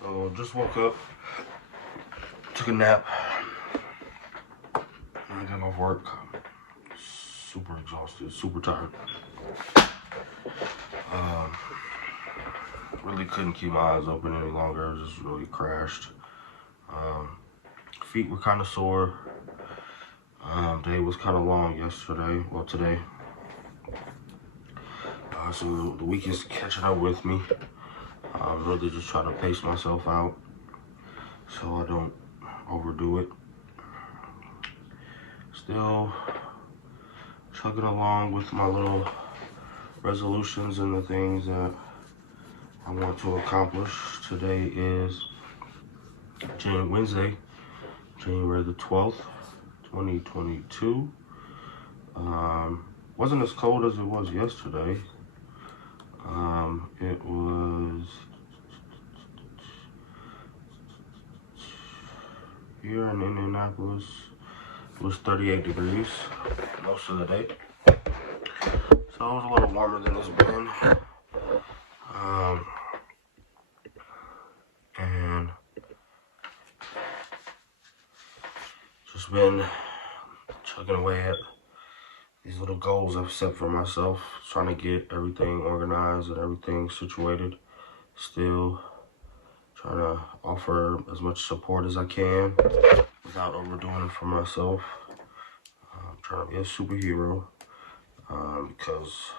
So just woke up, took a nap, and I got off work. Super exhausted, super tired. Really couldn't keep my eyes open any longer. I just really crashed. Feet were kind of sore. Day was kind of long yesterday. Well, today. So the week is catching up with me. I'm really just trying to pace myself out so I don't overdo it. Still chugging along with my little resolutions and the things that I want to accomplish. Today is Wednesday, January the 12th, 2022. Wasn't as cold as it was yesterday. It was here in Indianapolis. It was 38 degrees most of the day. So it was a little warmer than it's been. And just been chugging away at these little goals I've set for myself, trying to get everything organized and everything situated. Still trying to offer as much support as I can without overdoing it for myself. I'm trying to be a superhero because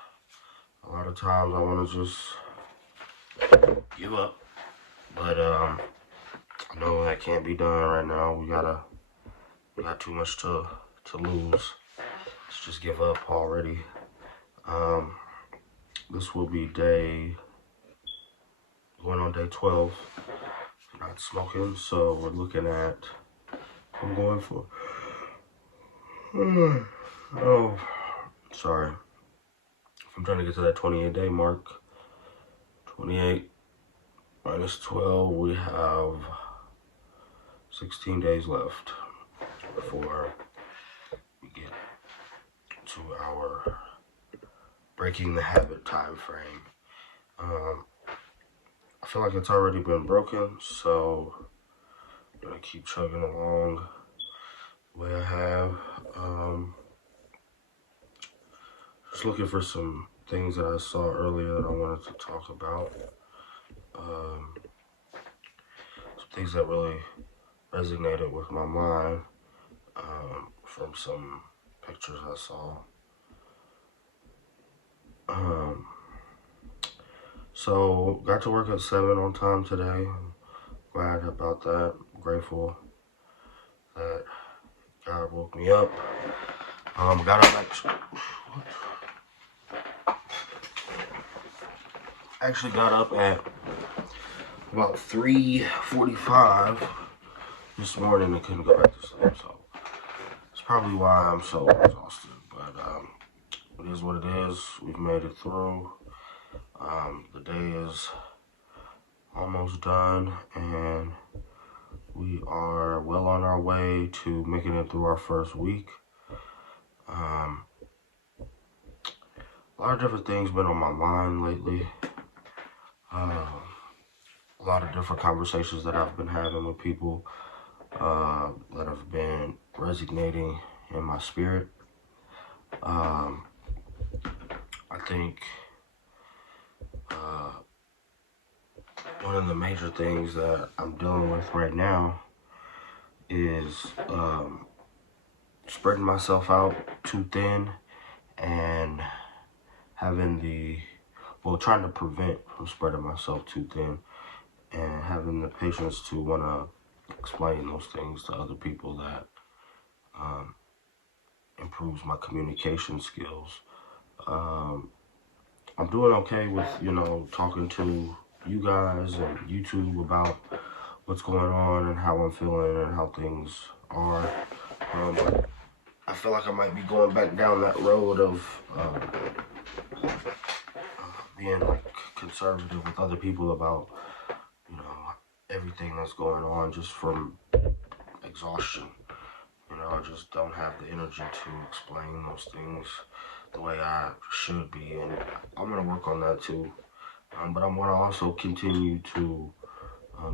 a lot of times I want to just give up. But I know that can't be done right now. We got too much to lose. Let's just give up already. This will be going on day 12. Not smoking, so we're looking at, I'm going for, sorry. I'm trying to get to that 28-day mark. 28 minus 12, we have 16 days left before we get to our breaking the habit time frame. I feel like it's already been broken, so I'm gonna keep chugging along the way I have. Just looking for some things that I saw earlier that I wanted to talk about. Some things that really resonated with my mind from some pictures I saw. So got to work at 7 on time today. I'm glad about that. I'm grateful that God woke me up. Actually got up at about 3:45 this morning and couldn't go back to sleep. So it's probably why I'm so exhausted. But it is what it is. We've made it through. The day is almost done, and we are well on our way to making it through our first week. A lot of different things been on my mind lately. A lot of different conversations that I've been having with people that have been resonating in my spirit. I think one of the major things that I'm dealing with right now is spreading myself out too thin and trying to prevent from spreading myself too thin and having the patience to want to explain those things to other people that improves my communication skills. I'm doing okay with, talking to you guys and YouTube about what's going on and how I'm feeling and how things are. But I feel like I might be going back down that road of being like conservative with other people about, everything that's going on just from exhaustion. I just don't have the energy to explain those things the way I should be, and I'm gonna work on that too. But I'm going to also continue to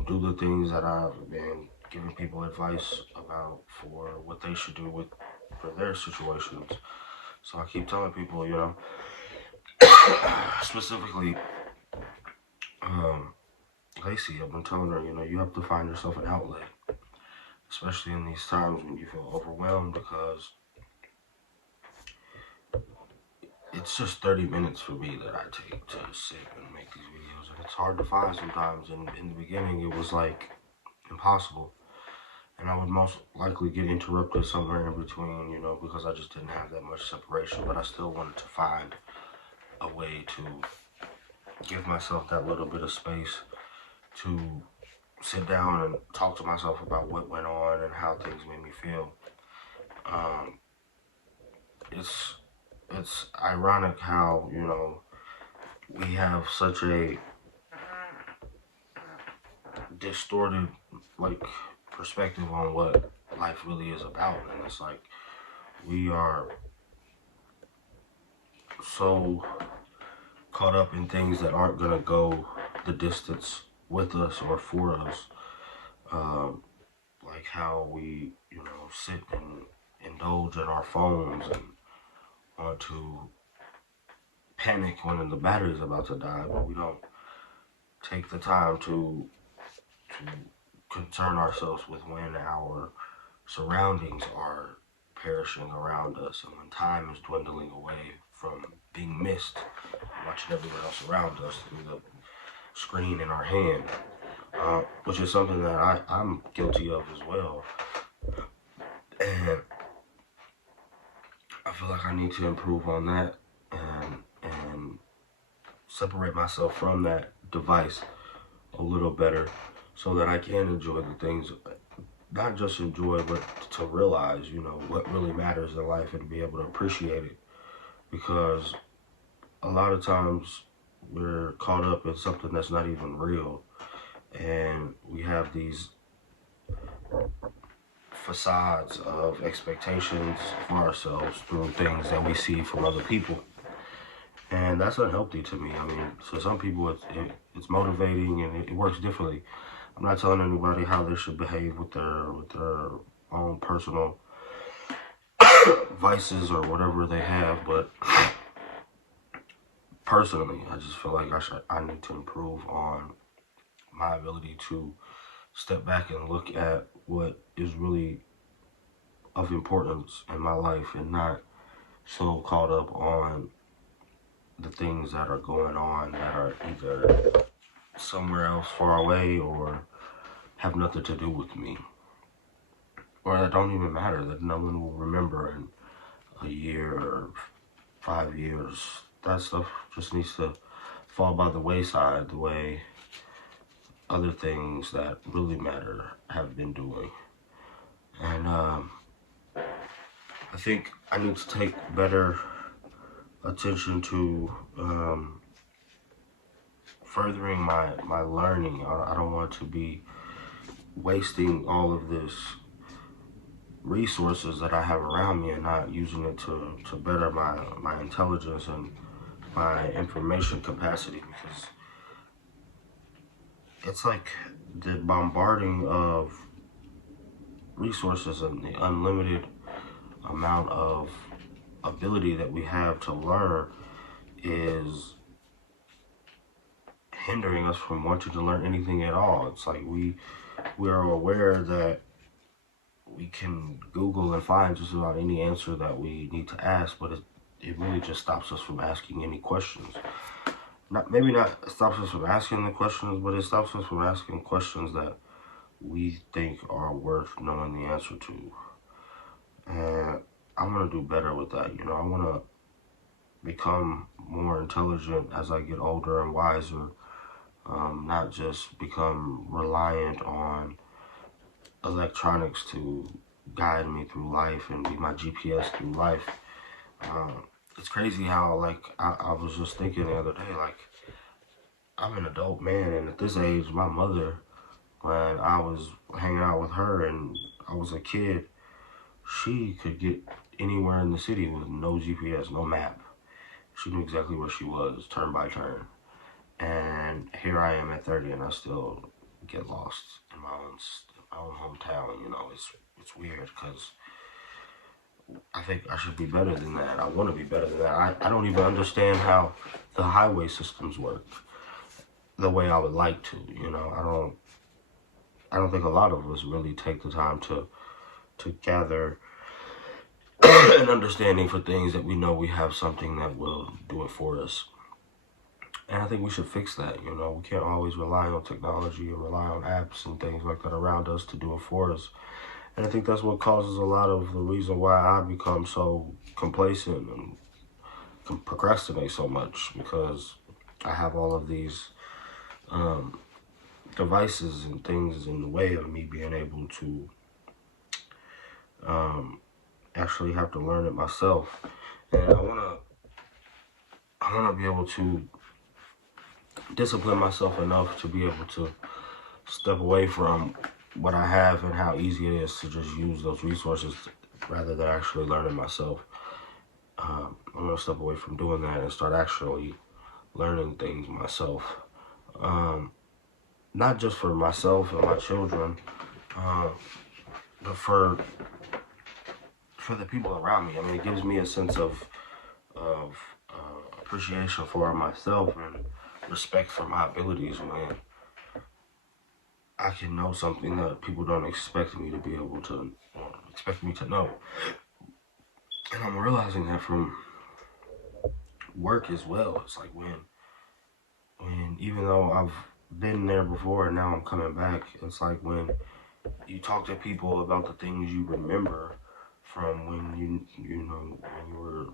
do the things that I've been giving people advice about for what they should do for their situations. So I keep telling people, specifically, Lacey, I've been telling her, you have to find yourself an outlet, especially in these times when you feel overwhelmed, because it's just 30 minutes for me that I take to sit and make these videos, and it's hard to find sometimes. And in the beginning, it was like impossible, and I would most likely get interrupted somewhere in between, because I just didn't have that much separation. But I still wanted to find a way to give myself that little bit of space to sit down and talk to myself about what went on and how things made me feel. Um, it's ironic how we have such a distorted like perspective on what life really is about, and it's like we are so caught up in things that aren't gonna go the distance with us or for us. Um, like how we, sit and indulge in our phones and want to panic when the battery's about to die, but we don't take the time to concern ourselves with when our surroundings are perishing around us and when time is dwindling away from being missed, watching everyone else around us through the screen in our hand, which is something that I'm guilty of as well. And I feel like I need to improve on that and separate myself from that device a little better so that I can enjoy the things, not just enjoy, but to realize, what really matters in life and be able to appreciate it. Because a lot of times we're caught up in something that's not even real, and we have these facades of expectations for ourselves through things that we see from other people, and that's unhealthy to me. I mean, so some people it's motivating and it works differently. I'm not telling anybody how they should behave with their own personal vices or whatever they have, but personally, I just feel like I need to improve on my ability to step back and look at what is really of importance in my life and not so caught up on the things that are going on that are either somewhere else far away or have nothing to do with me, or that don't even matter, that no one will remember in a year or 5 years. That stuff just needs to fall by the wayside the way other things that really matter have been doing. And I think I need to take better attention to furthering my learning. I don't want to be wasting all of this resources that I have around me and not using it to better my intelligence and my information capacity, because it's like the bombarding of resources and the unlimited amount of ability that we have to learn is hindering us from wanting to learn anything at all. It's like we're aware that we can Google and find just about any answer that we need to ask, but it really just stops us from asking any questions. Maybe not stops us from asking the questions, but it stops us from asking questions that we think are worth knowing the answer to. And I want to do better with that. I want to become more intelligent as I get older and wiser, not just become reliant on electronics to guide me through life and be my GPS through life. It's crazy how, like, I was just thinking the other day, like, I'm an adult man, and at this age, my mother, when I was hanging out with her and I was a kid, she could get anywhere in the city with no GPS, no map. She knew exactly where she was, turn by turn. And here I am at 30, and I still get lost in my own hometown. You know, it's weird because I think I should be better than that. I want to be better than that. I don't even understand how the highway systems work the way I would like to. You know, I don't think a lot of us really take the time to gather an understanding for things that we know we have something that will do it for us. And I think we should fix that. You know, we can't always rely on technology or rely on apps and things like that around us to do it for us. And I think that's what causes a lot of the reason why I become so complacent and procrastinate so much, because I have all of these um, devices and things in the way of me being able to um, actually have to learn it myself. And I wanna be able to discipline myself enough to be able to step away from what I have and how easy it is to just use those resources rather than actually learning myself. I'm gonna step away from doing that and start actually learning things myself. Um, Not just for myself and my children, uh, but for the people around me. I mean, it gives me a sense of appreciation for myself and respect for my abilities when I can know something that people don't expect me to be able to, or expect me to know. And I'm realizing that from work as well. It's like when even though I've been there before and now I'm coming back, it's like when you talk to people about the things you remember from when when you were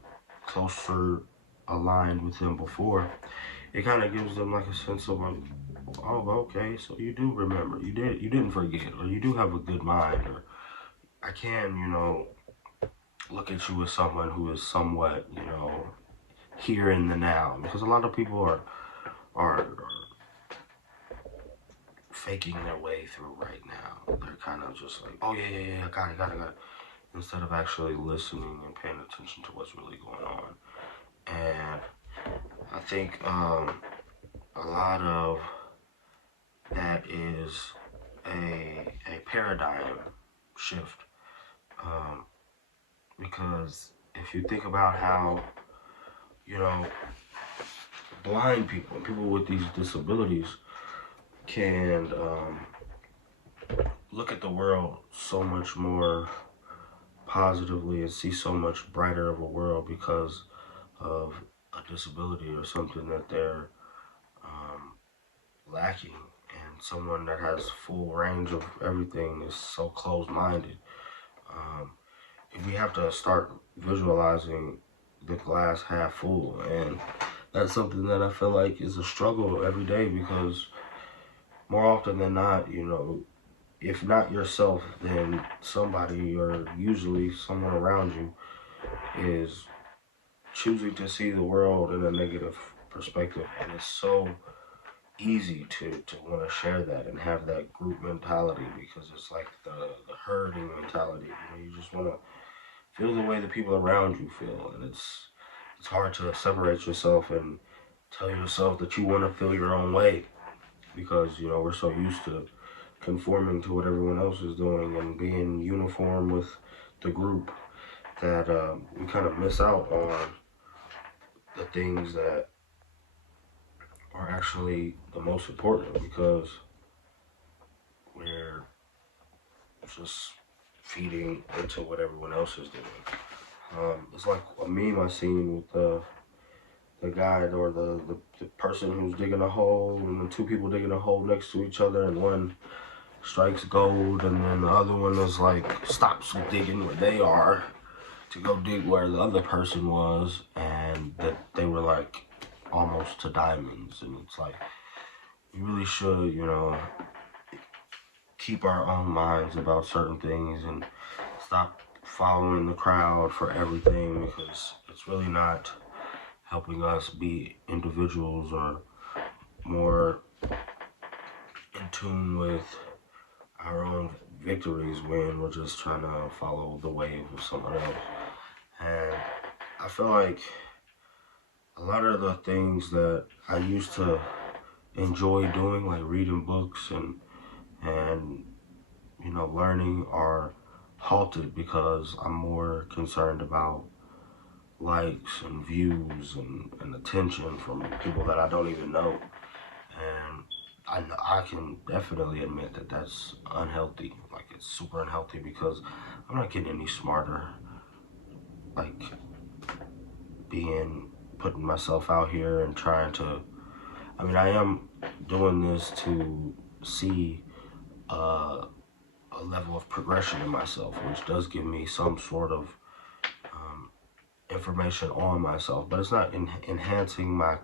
closer aligned with them before, it kind of gives them like a sense of like, oh, okay, so you do remember, you didn't forget, or you do have a good mind, or I can, look at you as someone who is somewhat, here in the now, because a lot of people are faking their way through right now. They're kind of just like, oh yeah, got it, instead of actually listening and paying attention to what's really going on. And I think a lot of that is a paradigm shift, um, because if you think about how you know blind people and people with these disabilities can look at the world so much more positively and see so much brighter of a world because of a disability or something that they're um, lacking, and someone that has full range of everything is so closed-minded. Um, we have to start visualizing the glass half full, and that's something that I feel like is a struggle every day, because more often than not, if not yourself, then somebody, or usually someone around you, is choosing to see the world in a negative perspective. And it's so easy to want to share that and have that group mentality, because it's like the herding mentality. You just want to feel the way the people around you feel. And it's hard to separate yourself and tell yourself that you want to feel your own way, because, we're so used to conforming to what everyone else is doing and being uniform with the group that we kind of miss out on the things that are actually the most important, because we're just feeding into what everyone else is doing. It's like a meme I seen with the guy, or the person who's digging a hole, and the two people digging a hole next to each other, and one strikes gold, and then the other one is like stops digging where they are to go dig where the other person was, and that they were like almost to diamonds. And it's like, we really should, keep our own minds about certain things and stop following the crowd for everything, because it's really not helping us be individuals or more in tune with our own victories when we're just trying to follow the wave of someone else. And I feel like a lot of the things that I used to enjoy doing, like reading books and learning, are halted because I'm more concerned about likes and views and attention from people that I don't even know. And I can definitely admit that that's unhealthy. Like, it's super unhealthy because I'm not getting any smarter. Like, putting myself out here and trying to, I mean, I am doing this to see a level of progression in myself, which does give me some sort of information on myself, but it's not enhancing my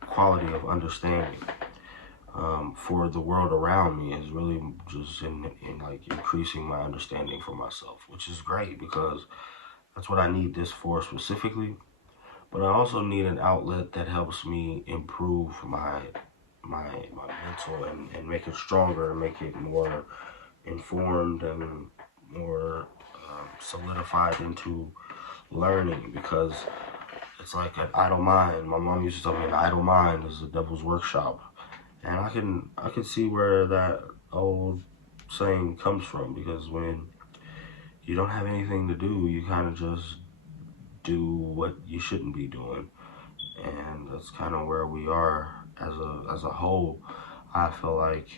quality of understanding for the world around me. Is really just in like increasing my understanding for myself, which is great because that's what I need this for specifically. But I also need an outlet that helps me improve my mental and make it stronger and make it more informed and more solidified into learning, because it's like an idle mind. My mom used to tell me an idle mind is the devil's workshop, and I can see where that old saying comes from, because when you don't have anything to do, you kind of just do what you shouldn't be doing, and that's kind of where we are as a whole. I feel like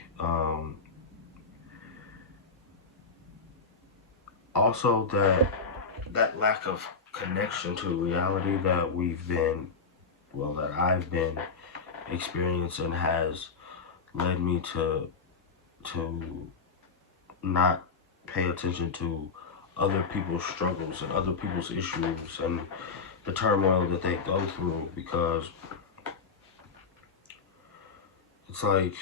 also that lack of connection to reality that that I've been experiencing has led me to not pay attention to other people's struggles and other people's issues and the turmoil that they go through, because it's like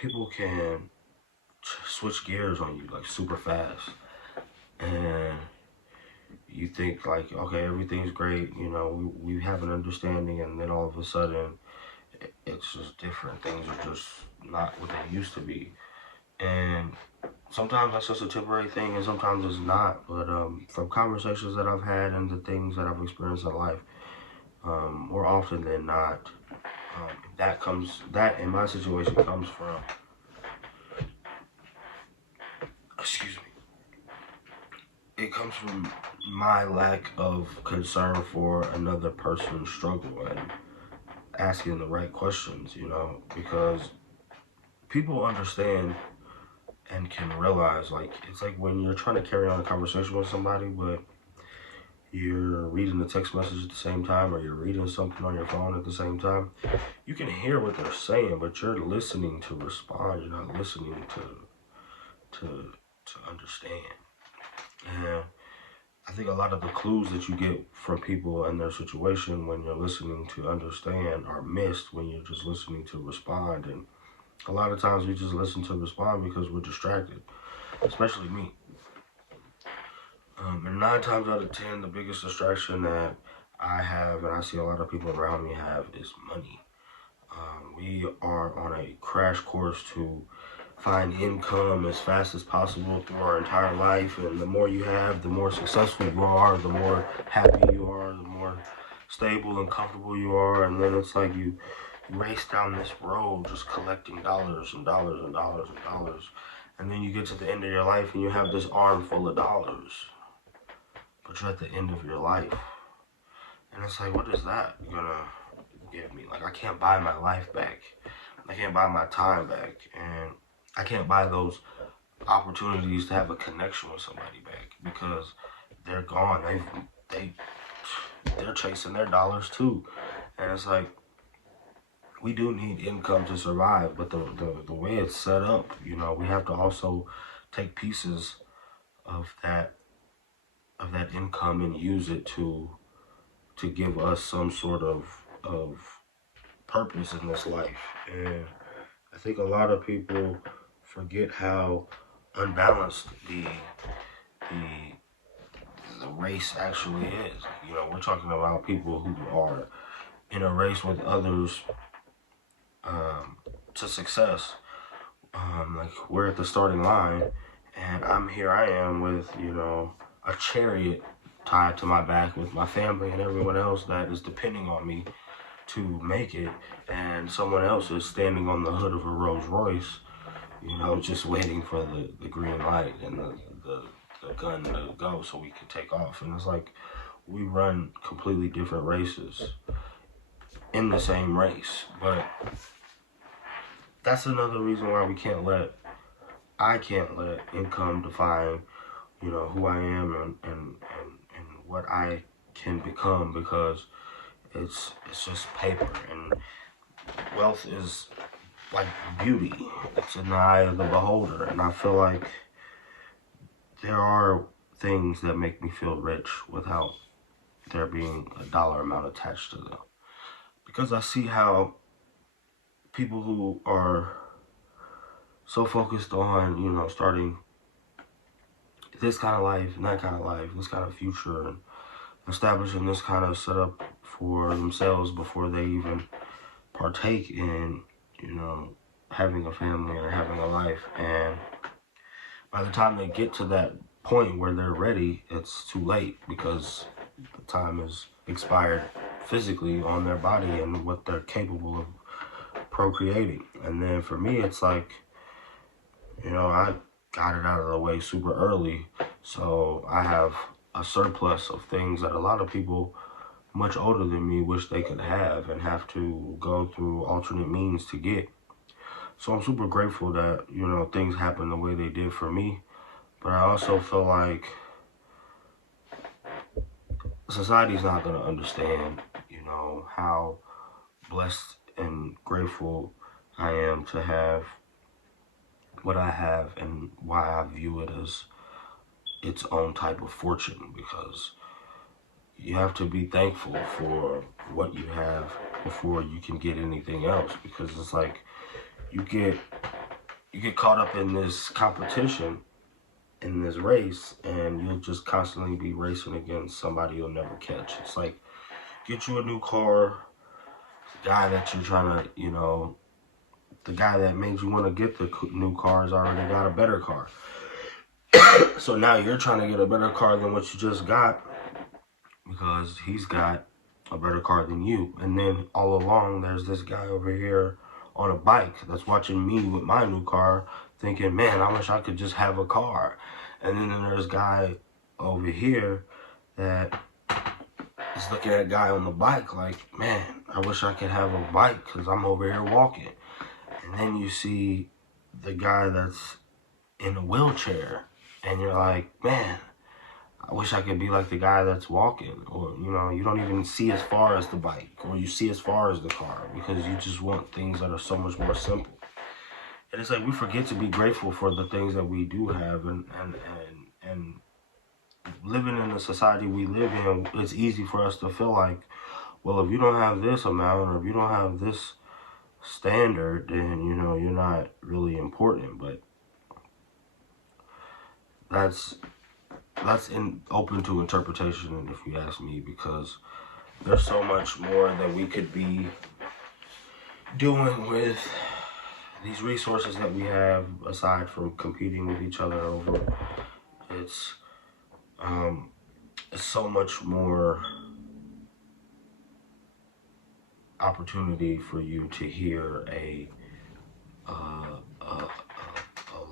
people can switch gears on you like super fast, and you think like, okay, everything's great, we have an understanding, and then all of a sudden it's just different. Things are just not what they used to be, and sometimes that's just a temporary thing, and sometimes it's not. But from conversations that I've had and the things that I've experienced in life, more often than not, that in my situation comes from, excuse me, it comes from my lack of concern for another person's struggle and asking the right questions, because people understand and can realize, like, it's like when you're trying to carry on a conversation with somebody, but you're reading the text message at the same time, or you're reading something on your phone at the same time. You can hear what they're saying, but you're listening to respond. You're not listening to understand. And I think a lot of the clues that you get from people and their situation when you're listening to understand are missed when you're just listening to respond. And a lot of times we just listen to respond because we're distracted, especially me. And 9 times out of 10, the biggest distraction that I have, and I see a lot of people around me have, is money. We are on a crash course to find income as fast as possible through our entire life. And the more you have, the more successful you are, the more happy you are, the more stable and comfortable you are. And then it's like you race down this road just collecting dollars and dollars and dollars and dollars. And then you get to the end of your life and you have this arm full of dollars, but you're at the end of your life. And it's like, what is that gonna give me? Like, I can't buy my life back. I can't buy my time back. And I can't buy those opportunities to have a connection with somebody back, because they're gone. They're chasing their dollars too. And it's like, we do need income to survive, but the way it's set up, we have to also take pieces of that income and use it to give us some sort of purpose in this life. And I think a lot of people forget how unbalanced the race actually is. We're talking about people who are in a race with others to success. Like, we're at the starting line, and here I am with, a chariot tied to my back with my family and everyone else that is depending on me to make it, and someone else is standing on the hood of a Rolls Royce, you know, just waiting for the green light and the gun to go so we can take off. And it's like, we run completely different races in the same race. But that's another reason why I can't let income define, you know, who I am and what I can become, because it's just paper, and wealth is like beauty. It's in the eye of the beholder, and I feel like there are things that make me feel rich without there being a dollar amount attached to them. Because I see how people who are so focused on, you know, starting this kind of life and that kind of life, this kind of future, and establishing this kind of setup for themselves before they even partake in, you know, having a family or having a life. And by the time they get to that point where they're ready, it's too late, because the time is expired physically on their body and what they're capable of procreating. And then for me, it's like, you know, I got it out of the way super early, so I have a surplus of things that a lot of people much older than me wish they could have and have to go through alternate means to get. So I'm super grateful that, you know, things happen the way they did for me. But I also feel like society's not going to understand, you know, how blessed and grateful I am to have what I have, and why I view it as its own type of fortune, because you have to be thankful for what you have before you can get anything else. Because it's like, you get caught up in this competition, in this race, and you'll just constantly be racing against somebody you'll never catch. It's like, get you a new car, the guy that you're trying to, you know, the guy that made you want to get the new car has already got a better car. So now you're trying to get a better car than what you just got, because he's got a better car than you. And then all along, there's this guy over here on a bike that's watching me with my new car, thinking, man, I wish I could just have a car. And then there's a guy over here that is looking at a guy on the bike like, man, I wish I could have a bike because I'm over here walking. And then you see the guy that's in a wheelchair, and you're like, man, I wish I could be like the guy that's walking. Or, you know, you don't even see as far as the bike, or you see as far as the car, because you just want things that are so much more simple. And it's like, we forget to be grateful for the things that we do have, and living in the society we live in, it's easy for us to feel like, well, if you don't have this amount, or if you don't have this standard, then, you know, you're not really important. But that's open to interpretation, if you ask me, because there's so much more that we could be doing with these resources that we have, aside from competing with each other over. It's so much more opportunity for you to hear a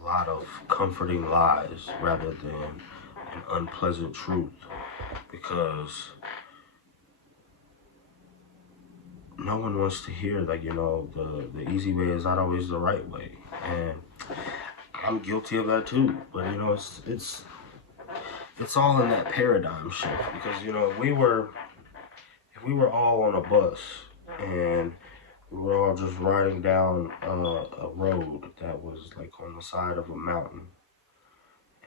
lot of comforting lies rather than an unpleasant truth, because no one wants to hear that, you know, the easy way is not always the right way. And I'm guilty of that too. But, you know, it's all in that paradigm shift, because, you know, if we were all on a bus and we were all just riding down a road that was like on the side of a mountain,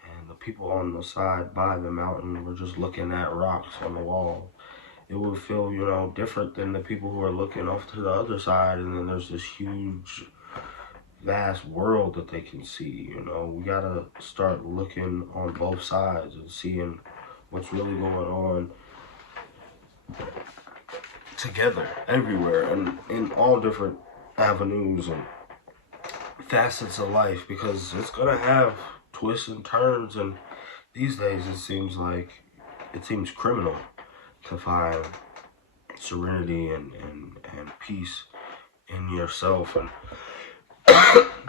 and the people on the side by the mountain were just looking at rocks on the wall, it would feel, you know, different than the people who are looking off to the other side, and then there's this huge, vast world that they can see. You know, we gotta start looking on both sides and seeing what's really going on together, everywhere, and in all different avenues and facets of life, because it's gonna have twists and turns. And these days it seems criminal to find serenity and and peace in yourself, and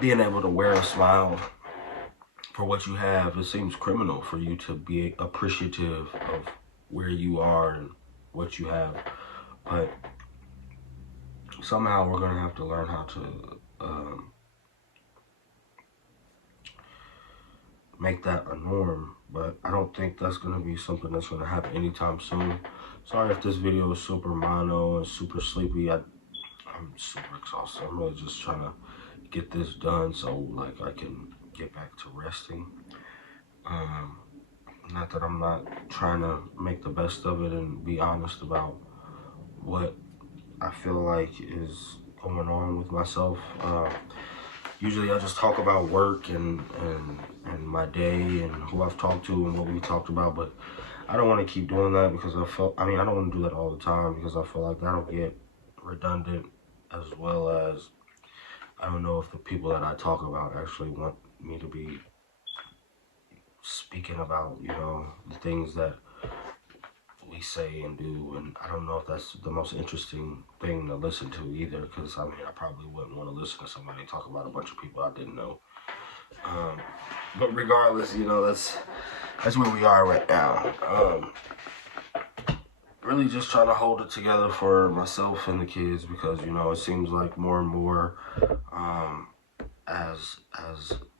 being able to wear a smile for what you have. It seems criminal for you to be appreciative of where you are and what you have, but somehow we're going to have to learn how to make that a norm. But I don't think that's going to be something that's going to happen anytime soon. Sorry if this video is super mono and super sleepy. I'm super exhausted. I'm really just trying to get this done so like I can get back to resting. Not that I'm not trying to make the best of it and be honest about what I feel like is going on with myself. Usually I just talk about work and my day and who I've talked to and what we talked about, but I don't want to keep doing that because I don't want to do that all the time because I feel like that'll get redundant, as well as I don't know if the people that I talk about actually want me to be speaking about, the things that we say and do, and I don't know if that's the most interesting thing to listen to either, because I probably wouldn't want to listen to somebody talk about a bunch of people I didn't know. But regardless, that's where we are right now. Really just trying to hold it together for myself and the kids, because it seems like more and more as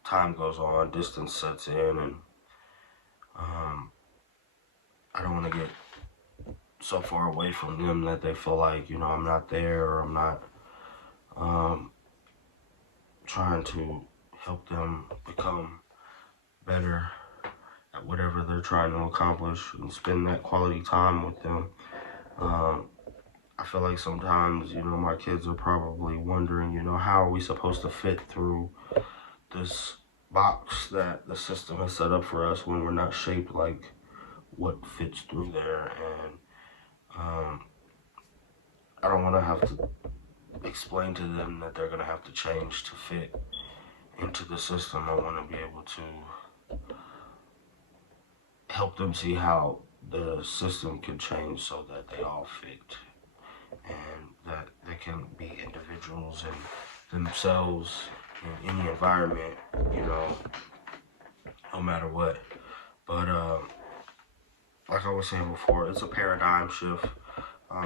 time goes on, distance sets in, and I don't want to get so far away from them that they feel like I'm not there, or I'm not trying to help them become better at whatever they're trying to accomplish and spend that quality time with them. I feel like sometimes my kids are probably wondering how are we supposed to fit through this box that the system has set up for us when we're not shaped like what fits through there. And I don't want to have to explain to them that they're going to have to change to fit into the system. I want to be able to help them see how the system can change so that they all fit, and that they can be individuals and themselves in any environment, no matter what. But like I was saying before, it's a paradigm shift.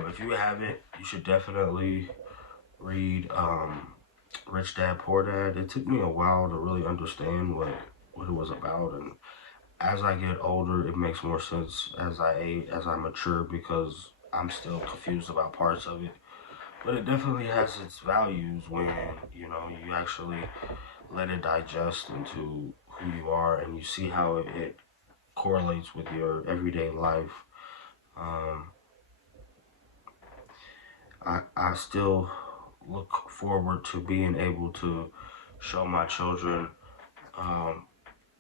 If you haven't, you should definitely read Rich Dad Poor Dad. It took me a while to really understand what it was about, and as I get older, it makes more sense as I mature, because I'm still confused about parts of it. But it definitely has its values when you actually let it digest into who you are, and you see how it correlates with your everyday life. I still look forward to being able to show my children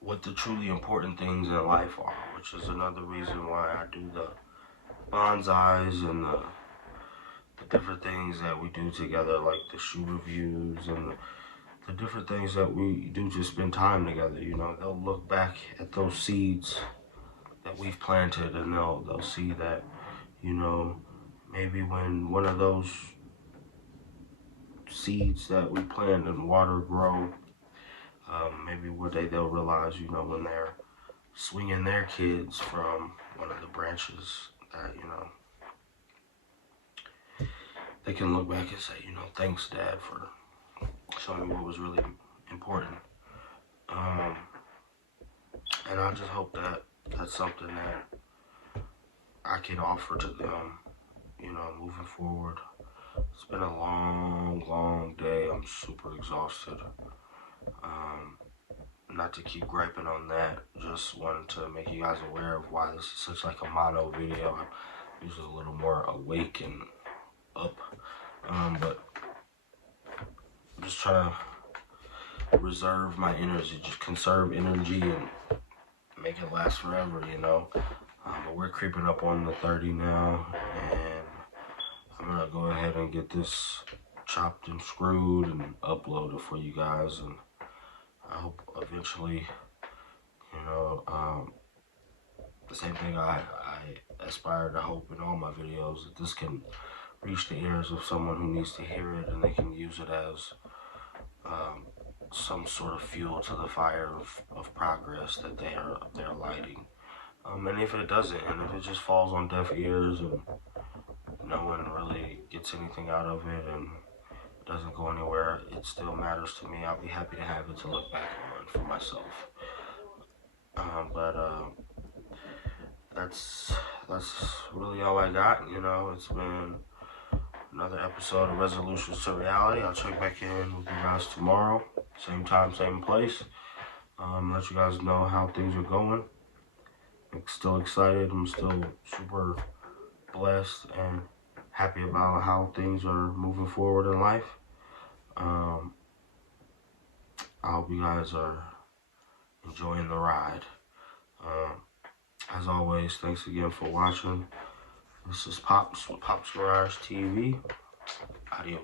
what the truly important things in life are, which is another reason why I do the bonsais and the different things that we do together, like the shoe reviews and the different things that we do to spend time together. They'll look back at those seeds that we've planted, and they'll see that, maybe when one of those seeds that we plant and water grow, maybe one day they'll realize, when they're swinging their kids from one of the branches, that, they can look back and say, thanks, Dad, for showing me what was really important. And I just hope that that's something that I can offer to them, moving forward. It's been a long, long day. I'm super exhausted. Not to keep griping on that, just wanted to make you guys aware of why this is such like a mono video. I'm usually a little more awake and up, but I'm just trying to reserve my energy, just conserve energy and make it last forever, but we're creeping up on the 30 now, and I'm gonna go ahead and get this chopped and screwed and uploaded for you guys, and I hope eventually, the same thing I aspire to hope in all my videos, that this can reach the ears of someone who needs to hear it, and they can use it as some sort of fuel to the fire of progress that they're lighting. And if it doesn't, and if it just falls on deaf ears and no one really gets anything out of it and doesn't go anywhere, it still matters to me. I'll be happy to have it to look back on for myself. But that's really all I got. You know, it's been another episode of Resolutions to Reality. I'll check back in with you guys tomorrow, same time, same place. Let you guys know how things are going. I'm still excited. I'm still super blessed and happy about how things are moving forward in life. I hope you guys are enjoying the ride. As always, thanks again for watching. This is Pops with Pops Garage TV. Adios.